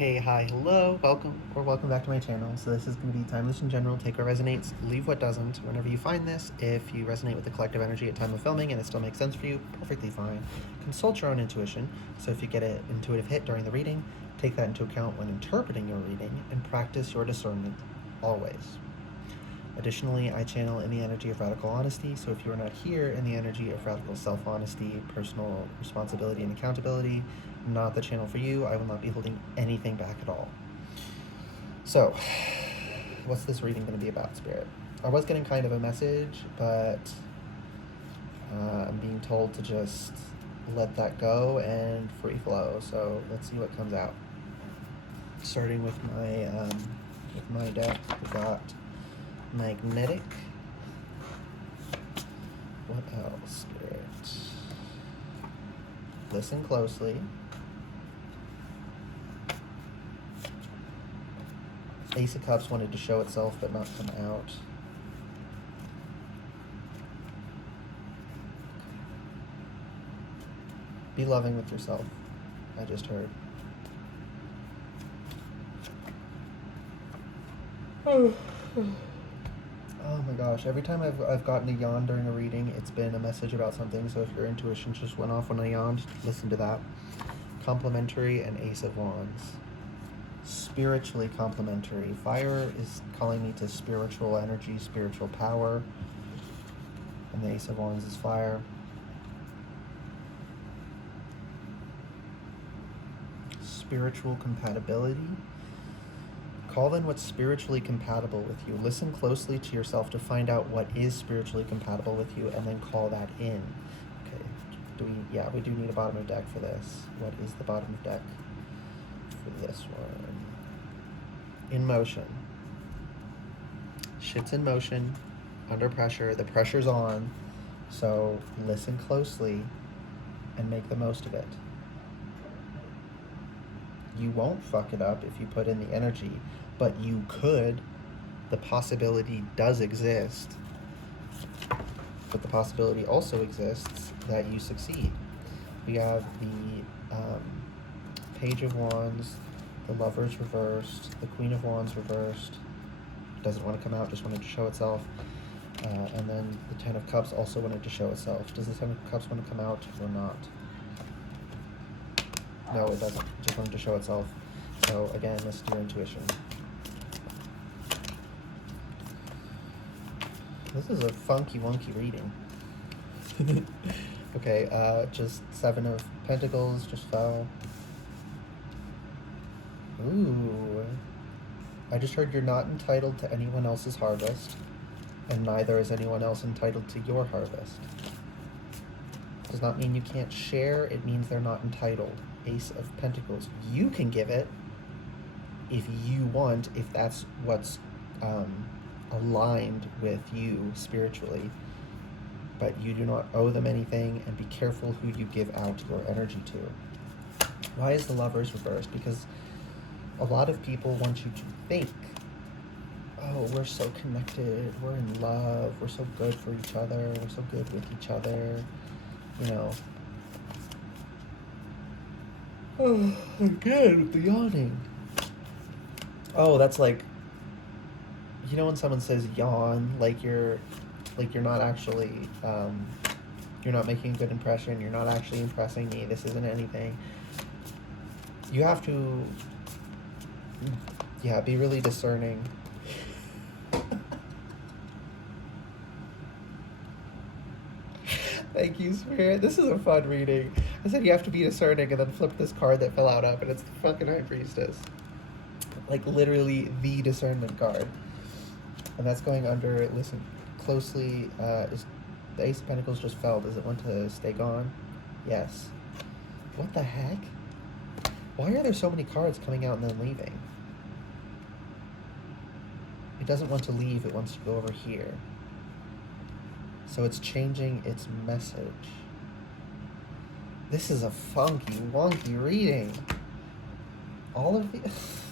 Hey, hi, hello, welcome back to my channel. So this is going to be Timeless in General. Take what resonates, leave what doesn't. Whenever you find this, if you resonate with the collective energy at time of filming and it still makes sense for you, perfectly fine. Consult your own intuition. So if you get an intuitive hit during the reading, take that into account when interpreting your reading and practice your discernment always. Additionally, I channel in the energy of radical honesty, so if you are not here in the energy of radical self-honesty, personal responsibility, and accountability, not the channel for you. I will not be holding anything back at all. So, what's this reading going to be about, Spirit? I was getting kind of a message, but I'm being told to just let that go and free flow. So let's see what comes out. Starting with my deck, we've got Magnetic. What else, Spirit? Listen closely. Ace of Cups wanted to show itself but not come out. Be loving with yourself, I just heard. Oh my gosh, every time I've gotten a yawn during a reading, it's been a message about something, so if your intuition just went off when I yawned, listen to that. Complementary and Ace of Wands. Spiritually complementary. Fire is calling me to spiritual energy, spiritual power, and the Ace of Wands is fire. Spiritual compatibility. Call in what's spiritually compatible with you. Listen closely to yourself to find out what is spiritually compatible with you, and then call that in. Okay, we do need a bottom of deck for this. What is the bottom of deck for this one? In motion. Shit's in motion, under pressure. The pressure's on, so listen closely and make the most of it. You won't fuck it up if you put in the energy, but you could. The possibility does exist, but the possibility also exists that you succeed. We have the Page of Wands, the Lovers reversed, the Queen of Wands reversed. Doesn't want to come out, just wanted to show itself. And then the Ten of Cups also wanted to show itself. Does the Ten of Cups want to come out or not? No, it doesn't. It just wanted to show itself. So again, listen to your intuition. This is a funky, wonky reading. Okay, just Seven of Pentacles just fell. Ooh. I just heard you're not entitled to anyone else's harvest, and neither is anyone else entitled to your harvest. Does not mean you can't share, it means they're not entitled. Ace of Pentacles. You can give it if you want, if that's what's aligned with you spiritually, but you do not owe them anything, and be careful who you give out your energy to. Why is the Lovers reversed? Because a lot of people want you to think, oh, we're so connected, we're in love, we're so good for each other, we're so good with each other, you know. Oh, again, with the yawning. Oh, that's like, you know when someone says yawn, like you're not actually, you're not making a good impression, you're not actually impressing me, this isn't anything. You have to, yeah, be really discerning. Thank you, Spirit. This is a fun reading. I said you have to be discerning, and then flip this card that fell out up, and it's the fucking High Priestess. Like, literally the discernment card. And that's going under, listen closely, is the Ace of Pentacles just fell. Does it want to stay gone? Yes. What the heck? Why are there so many cards coming out and then leaving? It doesn't want to leave, it wants to go over here. So it's changing its message. This is a funky, wonky reading. All of the...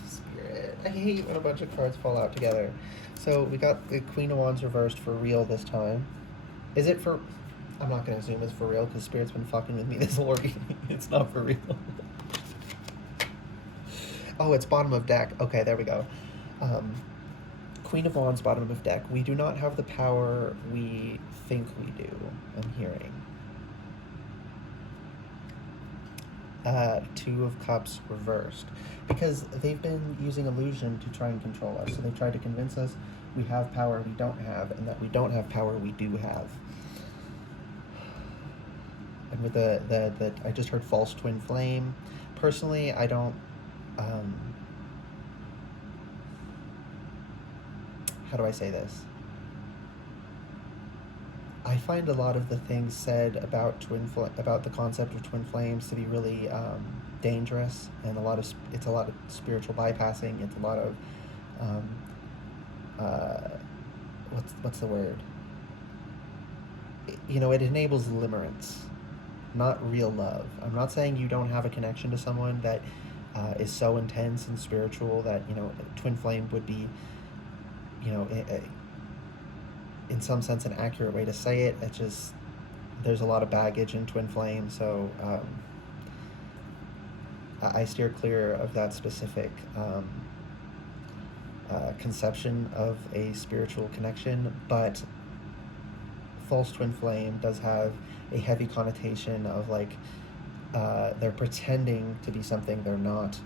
Spirit. I hate when a bunch of cards fall out together. So we got the Queen of Wands reversed for real this time. Is it for... I'm not going to assume it's for real because Spirit's been fucking with me this whole reading. It's not for real. Oh, it's bottom of deck. Okay, there we go. Um, Queen of Wands, bottom of deck. We do not have the power we think we do, I'm hearing. Two of Cups reversed. Because they've been using illusion to try and control us. So they've tried to convince us we have power we don't have, and that we don't have power we do have. And with the I just heard false twin flame. Personally, I don't, how do I say this? I find a lot of the things said about about the concept of twin flames to be really dangerous, and it's a lot of spiritual bypassing. It's a lot of uh, what's the word? It enables limerence, not real love. I'm not saying you don't have a connection to someone that is so intense and spiritual that twin flame would be, in some sense, an accurate way to say it. It's just there's a lot of baggage in twin flame, so I steer clear of that specific conception of a spiritual connection. But false twin flame does have a heavy connotation of like they're pretending to be something they're not.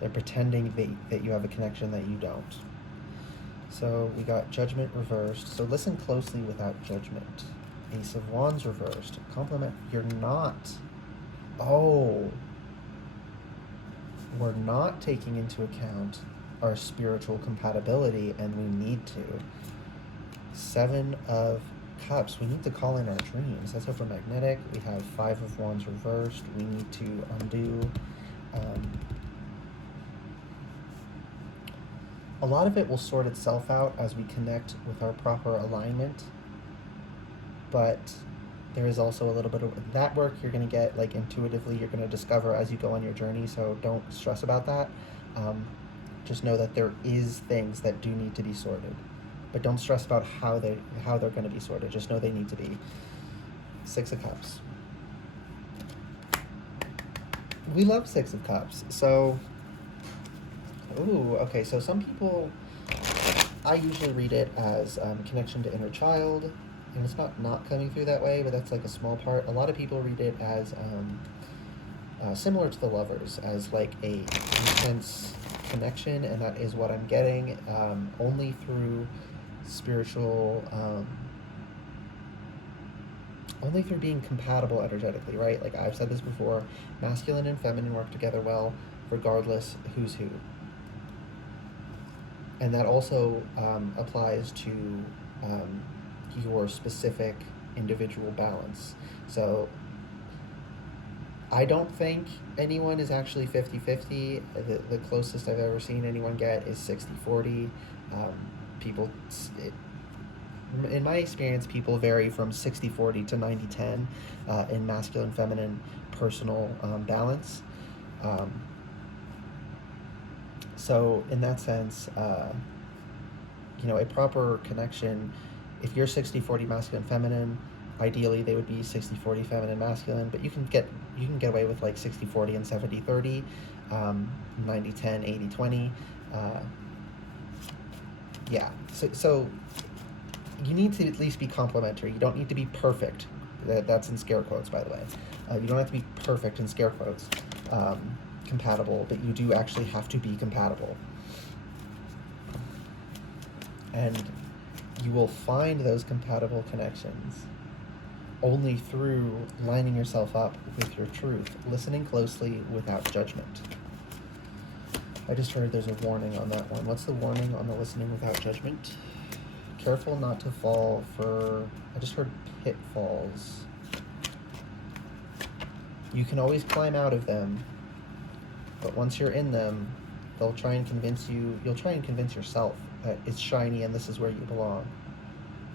They're pretending that you have a connection that you don't. So we got Judgment reversed. So listen closely without judgment. Ace of Wands reversed. Compliment. You're not. Oh. We're not taking into account our spiritual compatibility, and we need to. Seven of Cups. We need to call in our dreams. That's over magnetic. We have Five of Wands reversed. We need to undo. A lot of it will sort itself out as we connect with our proper alignment, but there is also a little bit of that work you're going to get like intuitively. You're going to discover as you go on your journey, so don't stress about that. Just know that there is things that do need to be sorted, but don't stress about how they're going to be sorted. Just know they need to be. Six of Cups. We love Six of Cups. So ooh, okay, so some people, I usually read it as connection to inner child, and it's not coming through that way, but that's like a small part. A lot of people read it as similar to the Lovers, as like a intense connection, and that is what I'm getting, only through spiritual, only through being compatible energetically, right? Like I've said this before, masculine and feminine work together well, regardless who's who. And that also applies to your specific individual balance. So I don't think anyone is actually 50-50. The closest I've ever seen anyone get is 60-40. In my experience, people vary from 60-40 to 90-10 in masculine, feminine, personal balance. So in that sense, a proper connection, if you're 60-40 masculine, feminine, ideally they would be 60-40 feminine, masculine, but you can get away with like 60-40 and 70-30, 90-10, 80-20. Yeah, so you need to at least be complementary. You don't need to be perfect. That's in scare quotes, by the way. You don't have to be perfect in scare quotes. Compatible, but you do actually have to be compatible. And you will find those compatible connections only through lining yourself up with your truth, listening closely without judgment. I just heard there's a warning on that one. What's the warning on the listening without judgment? Careful not to fall for, I just heard pitfalls. You can always climb out of them, but once you're in them, they'll try and convince you, you'll try and convince yourself that it's shiny and this is where you belong.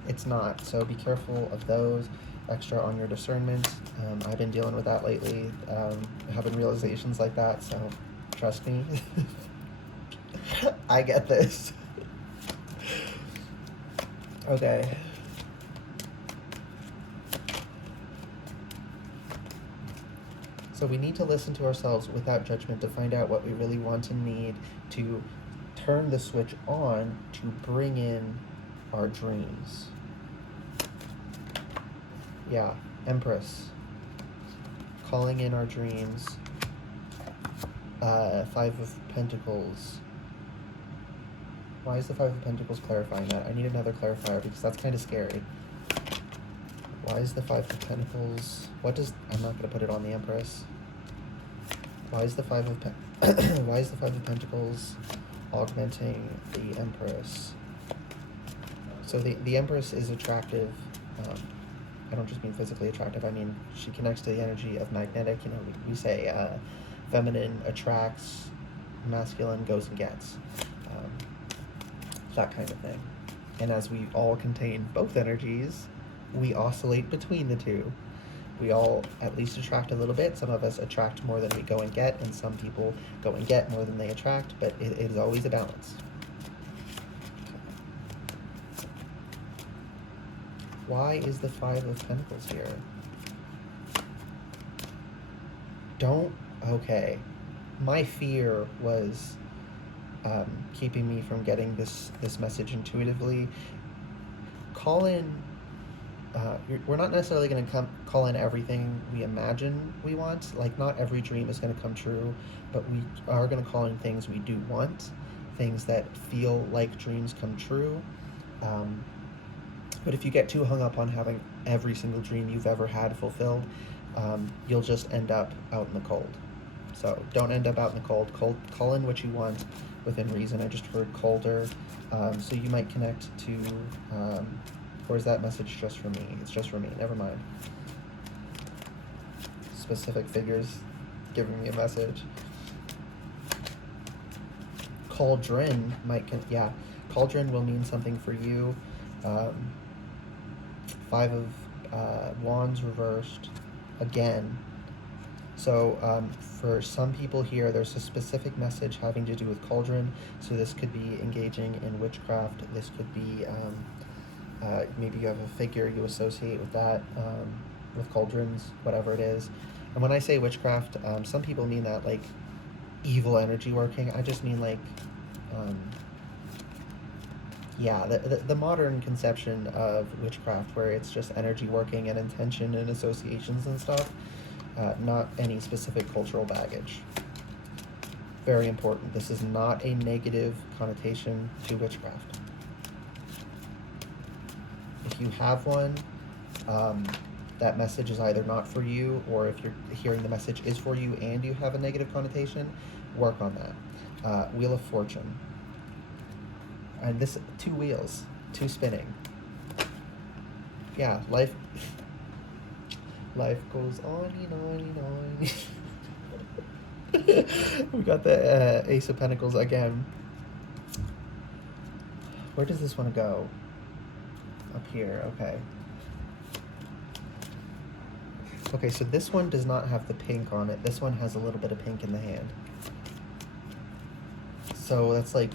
It's not, so be careful of those. Extra on your discernment. I've been dealing with that lately, having realizations like that, so trust me. I get this. Okay. So we need to listen to ourselves without judgment to find out what we really want and need, to turn the switch on to bring in our dreams. Yeah, Empress. Calling in our dreams. Five of Pentacles. Why is the Five of Pentacles clarifying that? I need another clarifier because that's kind of scary. Why is the Five of Pentacles... I'm not going to put it on the Empress. Why is the Five of Why is the Five of Pentacles augmenting the Empress? So the Empress is attractive. I don't just mean physically attractive. I mean she connects to the energy of magnetic. You know, we say feminine attracts, masculine goes and gets. That kind of thing. And as we all contain both energies, we oscillate between the two. We all at least attract a little bit. Some of us attract more than we go and get, and some people go and get more than they attract, but it is always a balance. Why is the Five of Pentacles here? Okay. My fear was keeping me from getting this message intuitively. Call in, we're not necessarily going to call in everything we imagine we want. Like, not every dream is going to come true, but we are going to call in things we do want, things that feel like dreams come true. But if you get too hung up on having every single dream you've ever had fulfilled, you'll just end up out in the cold. So don't end up out in the cold. Call in what you want within reason. I just heard colder. So you might connect to, or is that message just for me? It's just for me. Never mind. Specific figures giving me a message. Cauldron Cauldron will mean something for you. Five of Wands reversed again. So for some people here, there's a specific message having to do with cauldron. So this could be engaging in witchcraft. This could be maybe you have a figure you associate with that, with cauldrons, whatever it is. And when I say witchcraft, some people mean that like evil energy working. I just mean like, the modern conception of witchcraft, where it's just energy working and intention and associations and stuff. Not any specific cultural baggage. Very important. This is not a negative connotation to witchcraft. If you have one, that message is either not for you, or if you're hearing the message is for you and you have a negative connotation, work on that. Wheel of Fortune. And this, 2 wheels, 2 spinning. Yeah, life goes on and on and on. We got the Ace of Pentacles again. Where does this one go? Up here, okay. Okay, so this one does not have the pink on it. This one has a little bit of pink in the hand. So that's like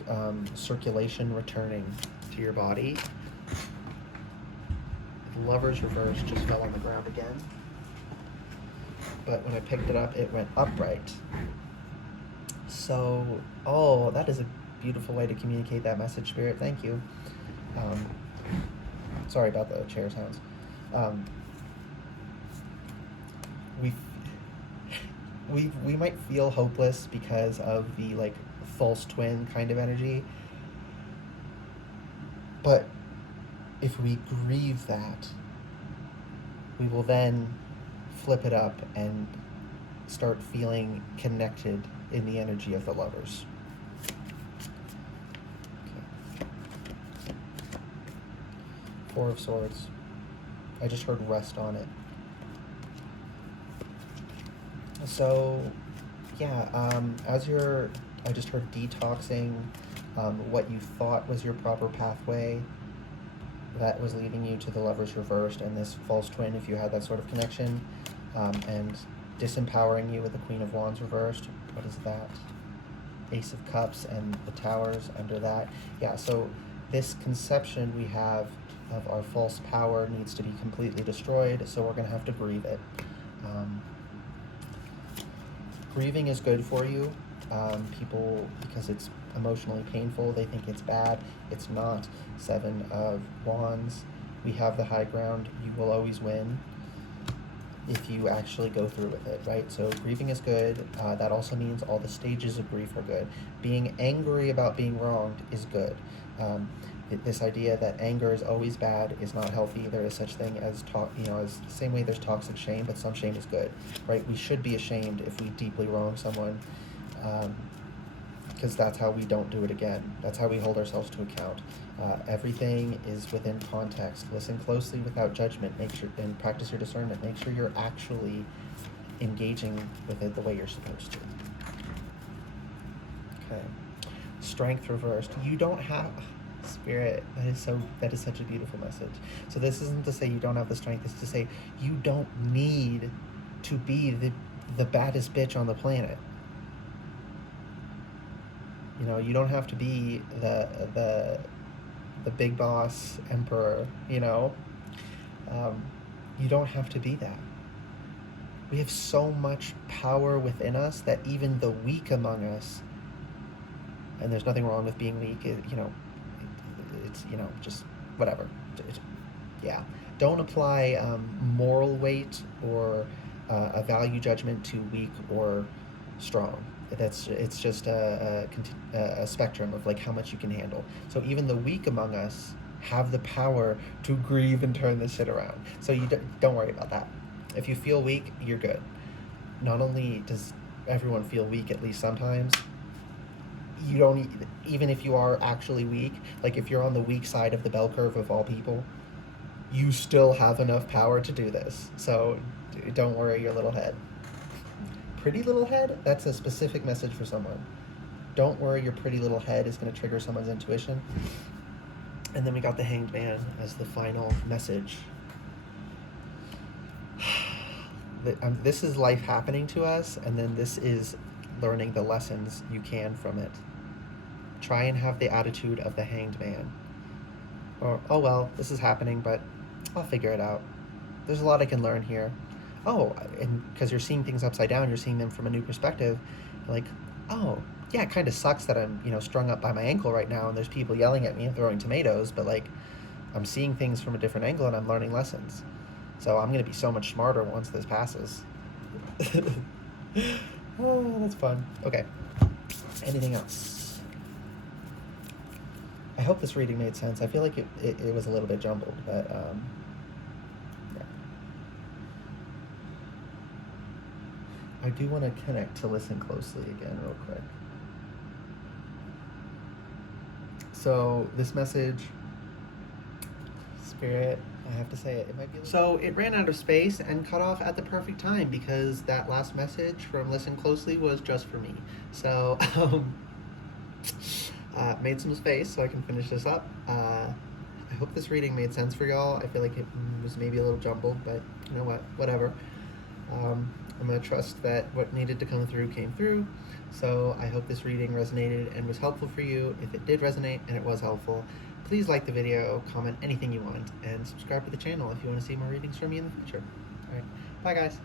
circulation returning to your body. The Lover's reverse just fell on the ground again. But when I picked it up, it went upright. So, that is a beautiful way to communicate that message, Spirit. Thank you. Sorry about the chair sounds. We might feel hopeless because of the like false twin kind of energy. But if we grieve that, we will then flip it up and start feeling connected in the energy of the Lovers. Okay. 4 of Swords. I just heard rest on it. So, I just heard detoxing, what you thought was your proper pathway that was leading you to the Lovers reversed and this false twin, if you had that sort of connection, and disempowering you with the Queen of Wands reversed. What is that? Ace of Cups and the Towers under that. Yeah, so this conception we have of our false power needs to be completely destroyed, so we're going to have to grieve it. Grieving is good for you. People, because it's emotionally painful, they think it's bad. It's not. 7 of Wands. We have the high ground. You will always win if you actually go through with it, right? So grieving is good. That also means all the stages of grief are good. Being angry about being wronged is good. This idea that anger is always bad is not healthy. There is such thing as as the same way there's toxic shame, but some shame is good, right? We should be ashamed if we deeply wrong someone, because that's how we don't do it again. That's how we hold ourselves to account. Everything is within context. Listen closely without judgment. Make sure and practice your discernment. Make sure you're actually engaging with it the way you're supposed to. Okay. Strength reversed. You don't have Spirit. That is such a beautiful message. So this isn't to say you don't have the strength. It's to say you don't need to be the baddest bitch on the planet. You don't have to be the big boss emperor. You don't have to be that. We have so much power within us that even the weak among us, and there's nothing wrong with being weak, it's just whatever. Yeah. Don't apply moral weight or a value judgment to weak or strong. It's just a spectrum of like how much you can handle. So even the weak among us have the power to grieve and turn this shit around. So you don't worry about that. If you feel weak, you're good. Not only does everyone feel weak at least sometimes, you don't, even if you are actually weak, like if you're on the weak side of the bell curve of all people, you still have enough power to do this. So don't worry your little head. Pretty little head? That's a specific message for someone. Don't worry your pretty little head is going to trigger someone's intuition. And then we got the Hanged Man as the final message. This is life happening to us, and then this is learning the lessons you can from it. Try and have the attitude of the Hanged Man. Or, oh well, this is happening, but I'll figure it out. There's a lot I can learn here. Oh, and because you're seeing things upside down, you're seeing them from a new perspective. Like, oh, yeah, it kind of sucks that I'm, strung up by my ankle right now and there's people yelling at me and throwing tomatoes, but like, I'm seeing things from a different angle and I'm learning lessons. So I'm going to be so much smarter once this passes. Oh, that's fun. Okay. Anything else? I hope this reading made sense. I feel like it was a little bit jumbled, but yeah. I do want to connect to listen closely again real quick. So this message, Spirit, I have to say it might be so it ran out of space and cut off at the perfect time because that last message from Listen Closely was just for me. So made some space so I can finish this up. I hope this reading made sense for y'all. I feel like it was maybe a little jumbled, but you know what, whatever. I'm going to trust that what needed to come through came through. So I hope this reading resonated and was helpful for you. If it did resonate and it was helpful, please like the video, comment anything you want, and subscribe to the channel if you want to see more readings from me in the future. All right, bye guys.